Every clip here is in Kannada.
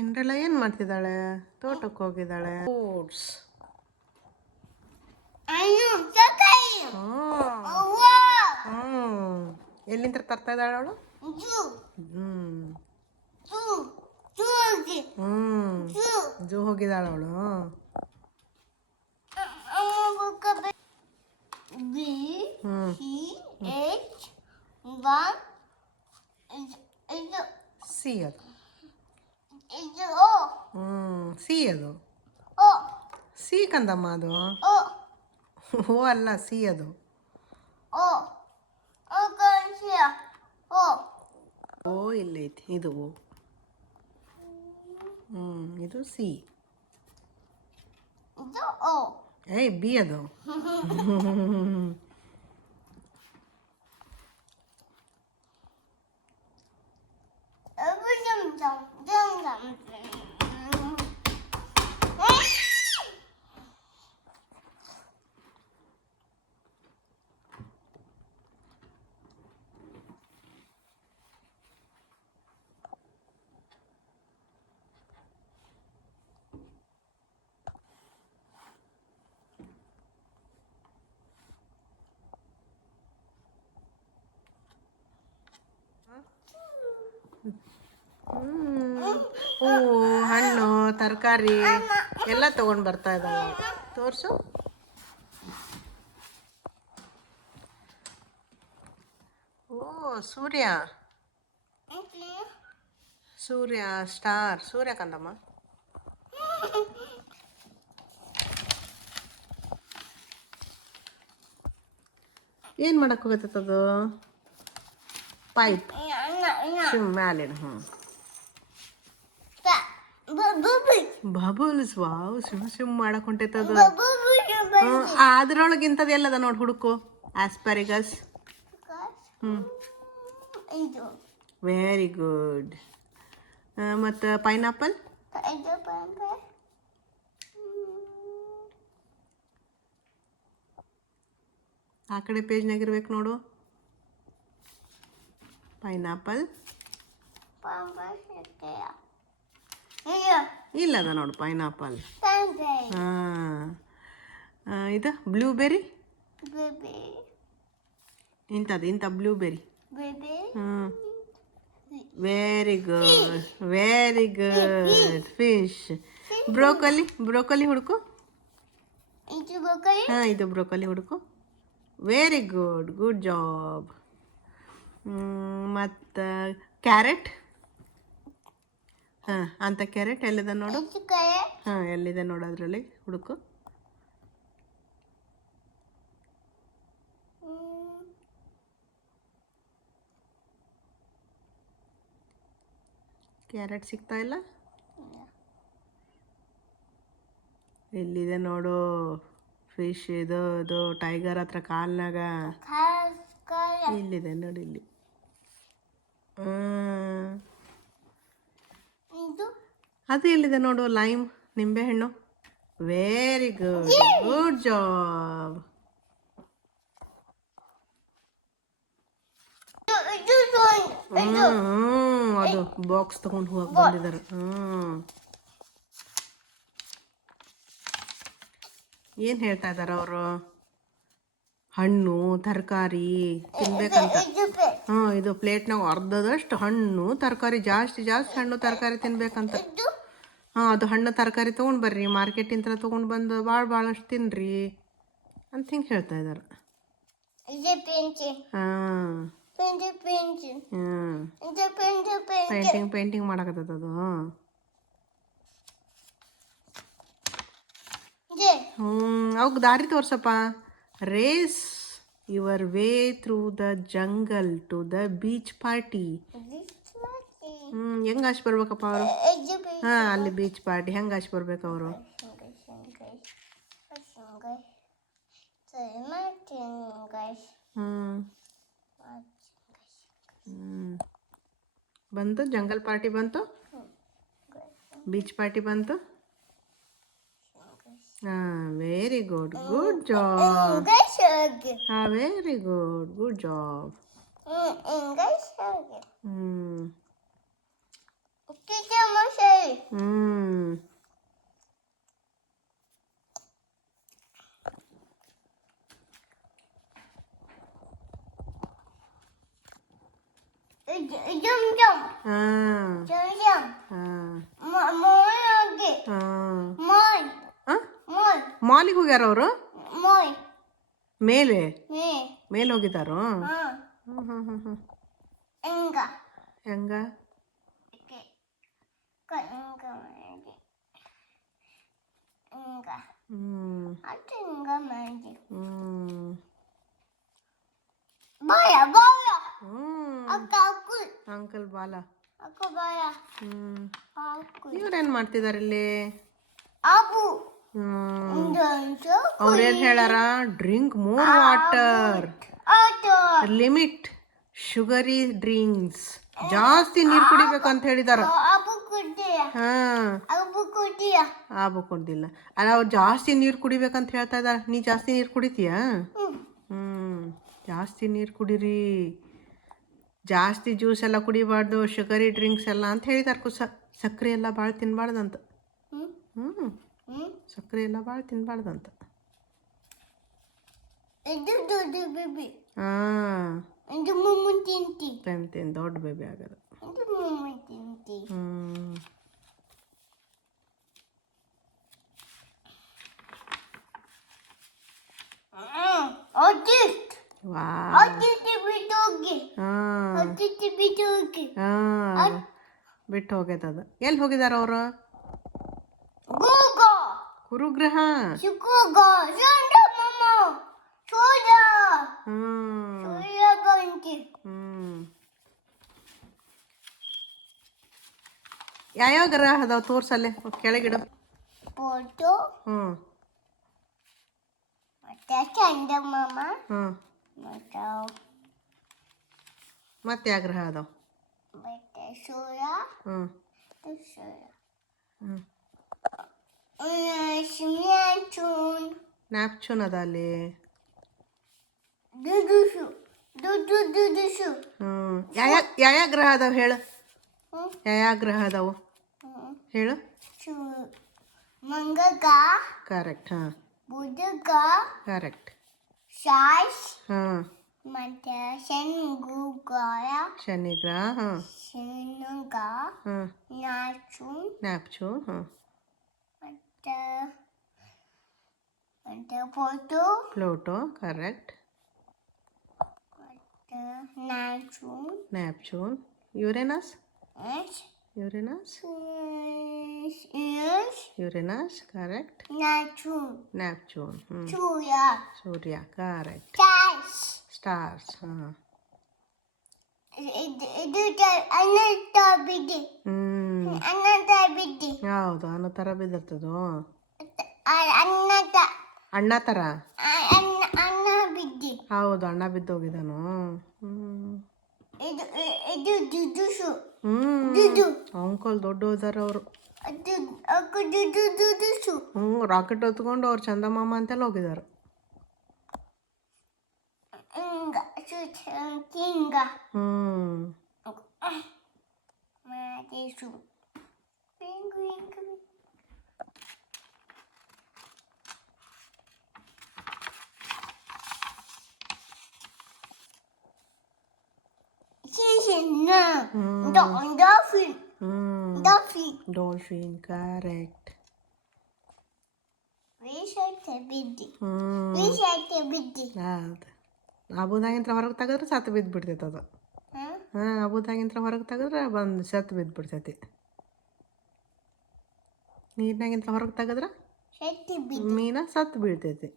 ಸಿಂಡ್ರೆಲ್ಲ ಏನು ಮಾಡ್ತಿದ್ದಾಳೆ? ತೋಟಕ್ಕೆ ಹೋಗಿದ್ದಾಳೆ. ಫ್ರೂಟ್ಸ್. ಎಲ್ಲಿಂದ ತರ್ತಾ ಇದ್ದಾಳೆ ಅವಳು? ಜೂ ಹೋಗಿದ್ದಾಳೆ ಅವಳು. ಸಿ ಅದು. ಸಿ ಅದು. ಸಿ ಕಂದಮ್ಮ ಅದು. ಓ ಅಲ್ಲ, ಸಿ ಅದು. ಓ ಇಲ್ಲೈತಿ ಇದು. ಇದು ಸಿ. ಏಯ್ ಬಿ ಅದು. ಹೂ, ಹಣ್ಣು, ತರಕಾರಿ ಎಲ್ಲ ತಗೊಂಡು ಬರ್ತಾ ಇದ್ದಾಳೆ. ತೋರಿಸು. ಓ ಸೂರ್ಯ. ಸೂರ್ಯ ಸ್ಟಾರ್. ಸೂರ್ಯ ಕಂದಮ್ಮ. ಏನು ಮಾಡಕ್ಕೆ ಹೋಗತ್ತದು? ಪೈಪ್ ಮ್ಯಾಲಿನ. ಬಬಲ್ಸ್. ವಾವ್, ಸಿಮ್ ಮಾಡಕ್ ಹೊಂಟೈತದು. ಅದ್ರೊಳಗಿಂತದ ಎಲ್ಲದ ನೋಡಿ ಹುಡುಕು. ಆಸ್ಪರಿಗಸ್. Very good. ಮತ್ತು ಪೈನಾಪಲ್. ಆ ಕಡೆ ಪೇಜ್ನಾಗ ಇರ್ಬೇಕು ನೋಡು. ಪೈನಾಪಲ್ ಇಲ್ಲದ ನೋಡು ಪೈನಾಪಲ್. ಇದು ಬ್ಲೂಬೆರಿ. ಇಂಥ blueberry. Very good, very good. Fish. Broccoli ಹುಡುಕು. ಇದು ಬ್ರೋಕೊಲಿ ಹುಡುಕು. Very good, good job. ಮತ್ತು ಕ್ಯಾರೆಟ್. ಅಂತ ಕ್ಯಾರೆಟ್ ಎಲ್ಲಿದೆ ನೋಡು. ಎಲ್ಲಿದೆ ನೋಡು ಅದರಲ್ಲಿ ಹುಡುಕು. ಕ್ಯಾರೆಟ್ ಸಿಗ್ತಾ ಇಲ್ಲ. ಎಲ್ಲಿದೆ ನೋಡು ಫಿಶ್. ಇದು ಟೈಗರ್ ಹತ್ರ ಕಾಲ್ನಾಗ ಇಲ್ಲಿದೆ ನೋಡಿ ಇಲ್ಲಿ. ಅದು ಎಲ್ಲಿದೆ ನೋಡು. ಲೈಮ್, ನಿಂಬೆಹಣ್ಣು. Very good, good job. ಅದು ಬಾಕ್ಸ್ ತಗೊಂಡು ಹೋಗಕ್ಕೆ ಬಂದಿದ್ದಾರೆ. ಏನು ಹೇಳ್ತಾ ಇದ್ದಾರೆ ಅವರು? ಹಣ್ಣು ತರಕಾರಿ ತಿನ್ಬೇಕಂತ. ಇದು ಪ್ಲೇಟ್ನಾಗ ಅರ್ಧದಷ್ಟು ಹಣ್ಣು ತರಕಾರಿ, ಜಾಸ್ತಿ ಹಣ್ಣು ತರಕಾರಿ ತಿನ್ಬೇಕಂತ. ಅದು ಹಣ್ಣು ತರಕಾರಿ ತೊಗೊಂಡು ಬರ್ರಿ, ಮಾರ್ಕೆಟಿಂದ ತೊಗೊಂಡು ಬಂದು ಭಾಳಷ್ಟು ತಿನ್ನಿರಿ ಅಂತ ಹಿಂಗೆ ಹೇಳ್ತಾ ಇದ್ದಾರೆ. ಪೇಂಟಿಂಗ್ ಮಾಡಕತ್ತದ ಅದು. ಅವಕ್ಕೆ ದಾರಿ ತೋರ್ಸಪ್ಪ. Race your way through the jungle to the beach party. ಹೆಂಗೆ ಆಶೆ ಬರ್ಬೇಕಪ್ಪ ಅವರು? ಅಲ್ಲಿ ಬೀಚ್ ಪಾರ್ಟಿ ಹೆಂಗೆ ಆಶೆ ಬರ್ಬೇಕು ಅವರು? ಬಂತು, ಜಂಗಲ್ ಪಾರ್ಟಿ ಬಂತು, ಬೀಚ್ ಪಾರ್ಟಿ ಬಂತು. Very good, good job. Very good, good job. Hmm ಹಾ ಮಾಲಿಗೆ ಹೋಗ್ಯಾರ ಅವರು ಮೇಲೆ ಮೇಲೆ ಹೋಗಿದ್ದಾರೋ ಹ್ಮ್ ಹ್ಮ್ ಹ್ಮ್ ಹ್ಮ್ ಹೆಂಗ ಹ್ಮ್ ಹ್ಮ್ ಅಂಕಲ್ ಬಾಲ ಹ್ಮ್ ಇವ್ರೇನ್ ಮಾಡ್ತಿದಾರೆ ಇಲ್ಲಿ ಅವ್ರೇನ್ ಹೇಳಾರ drink more water limit sugary drinks ಜಾಸ್ತಿ ನೀರು ಕುಡಿಬೇಕಂತ ಹೇಳಿದಾರ ಹಾ ಆಬು ಕುಡ್ದಿಲ್ಲ ಅಲ್ಲ ಅವ್ರು ಜಾಸ್ತಿ ನೀರು ಕುಡಿಬೇಕಂತ ಹೇಳ್ತಾ ಇದಾರ ನೀ ಜಾಸ್ತಿ ನೀರು ಕುಡಿತೀಯಾ ಹ್ಮ್ ಜಾಸ್ತಿ ನೀರು ಕುಡೀರಿ ಜಾಸ್ತಿ ಜ್ಯೂಸ್ ಎಲ್ಲ ಕುಡಿಬಾರ್ದು ಶುಗರಿ ಡ್ರಿಂಕ್ಸ್ ಎಲ್ಲ ಅಂತ ಹೇಳಿದಾರೆ ಕುಸ ಸಕ್ಕರೆ ಎಲ್ಲ ಭಾಳ ತಿನ್ಬಾರ್ದಂತ ಹ್ಞೂ ಸಕ್ಕರೆ ಎಲ್ಲ ಭಾಳ ತಿನ್ಬಾರ್ದಂತ ಹಾಂ ತಿಂತೀನಿ ದೊಡ್ಡ ಬೇಬಿ ಆಗೋದು ಹ್ಞೂ ಬಿಟ್ಟು ಹೋಗ್ಯದ ಎಲ್ಲಿ ಹೋಗಿದಾರ ಅವರು ಗುರುಗ್ರಹ ಯಾವ್ಯಾವ ಗ್ರಹ ಅದಾವ ತೋರ್ಸಲ್ಲೇ ಕೆಳಗಿಡು ಹ್ಞೂ ಹ್ಞೂ ಮತ್ತೆ ಯಾವ ಗ್ರಹ ಅದಾವ ಹ್ಞೂ ನ್ಯಾಪ್ಚೂನ್ ಅದ ಅಲ್ಲಿ ಯಾವ ಗ್ರಹ ಅದಾವ ಹೇಳು ಯಾವ ಗ್ರಹ ಅದಾವು ಹೇಳು ಕರೆಕ್ಟ್ ಹಾಂ ಕರೆಕ್ಟ್ ಹಾಂ ಶನಿ ಗ್ರಹ ಹಾಂ ಹಾಂ ನ್ಯಾಪ್ಚೂನ್ ಹಾಂ ಪ್ಲೂಟೋ ಕರೆಕ್ಟ್ ನ್ಯಾಪ್ಚೂನ್ ಯುರೇನಸ್ ಕರೆಕ್ಟ್ ನ್ಯಾಪ್ಚೂನ್ ಸೂರ್ಯ ಕರೆಕ್ಟ್ ಸ್ಟಾರ್ಸ್ ಹಾಂ ಹೌದು ಅನ್ನೋ ಥರ ಬಿದ್ದಿರ್ತದೋ ಅಣ್ಣ ಥರ ಹೌದು ಅಣ್ಣ ಬಿದ್ದೋಗಿದ್ದಾನು ಅಂಕಲ್ ದೊಡ್ಡ ಹೋದಾರ ಅವರು ರಾಕೆಟ್ ಹೊತ್ಕೊಂಡು ಅವ್ರು ಚಂದಮಾಮ ಅಂತೆಲ್ಲ ಹೋಗಿದ್ದಾರೆ ಡಾಲ್ಫಿನ್ ಕರೆಕ್ಟ್ ಹೌದು ಅಬುದಾಗಿಂತ್ರ ಹೊರಗೆ ತೆಗೆದ್ರೆ ಸತ್ತು ಬಿದ್ದು ಬಿಡ್ತೈತೆ ಅದು ಹಾಂ ಅಬುದಾಗಿಂತ್ರ ಹೊರಗೆ ತೆಗೆದ್ರೆ ಬಂದು ಸತ್ತು ಬಿದ್ದು ಬಿಡ್ತೈತಿ ನೀರಿನಾಗಿಂತ ಹೊರಗೆ ತೆಗೆದ್ರೆ ಮೀನ ಸತ್ತು ಬೀಳ್ತೈತಿ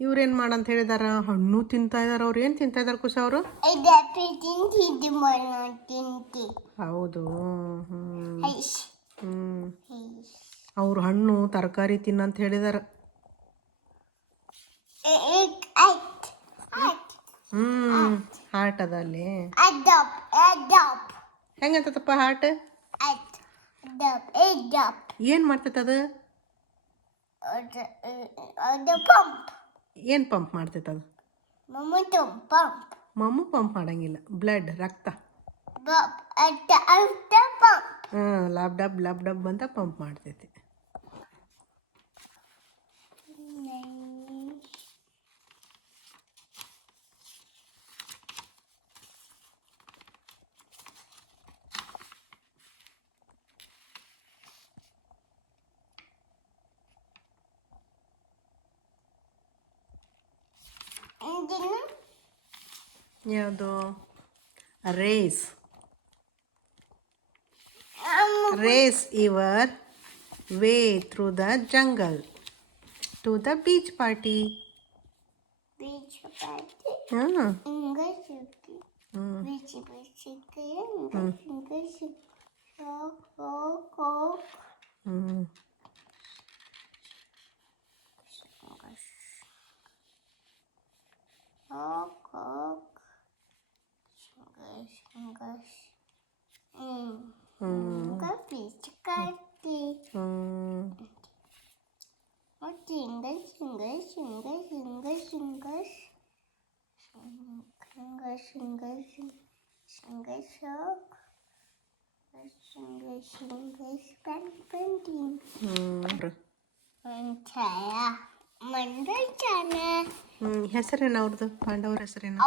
ಇವ್ರೇನು ಮಾಡಂತ ಹೇಳಿದಾರ ಹಣ್ಣು ತಿಂತಾ ಇದಾರ ಅವ್ರು ಏನು ತಿಂತಾ ಇದಾರ ಕುಶ ಅವರು ಹೌದು ಅವ್ರು ಹಣ್ಣು ತರಕಾರಿ ತಿನ್ನಂತ ಹೇಳಿದಾರ ಹಾರ್ಟ್ ಅದ ಅಲ್ಲಿ ಹೆಂಗಂತಪ್ಪ ಹಾರ್ಟ್ ಏನು ಮಾಡ್ತೈತೆ ಏನು ಪಂಪ್ ಮಾಡ್ತೈತೆ ಅದು ಮಮ್ಮು ಪಂಪ್ ಮಾಡಂಗಿಲ್ಲ ಬ್ಲಡ್ ರಕ್ತ ಲಾಬ್ ಡಬ್ ಅಂತ ಪಂಪ್ ಮಾಡ್ತೈತಿ. ಯಾವುದು? Race your way through the jungle to the beach party. ಹಾಂ ಹೆಸರೇನು ಅವ್ರದ್ದು? ಪಾಂಡವ್ರ ಹೆಸರೇನು?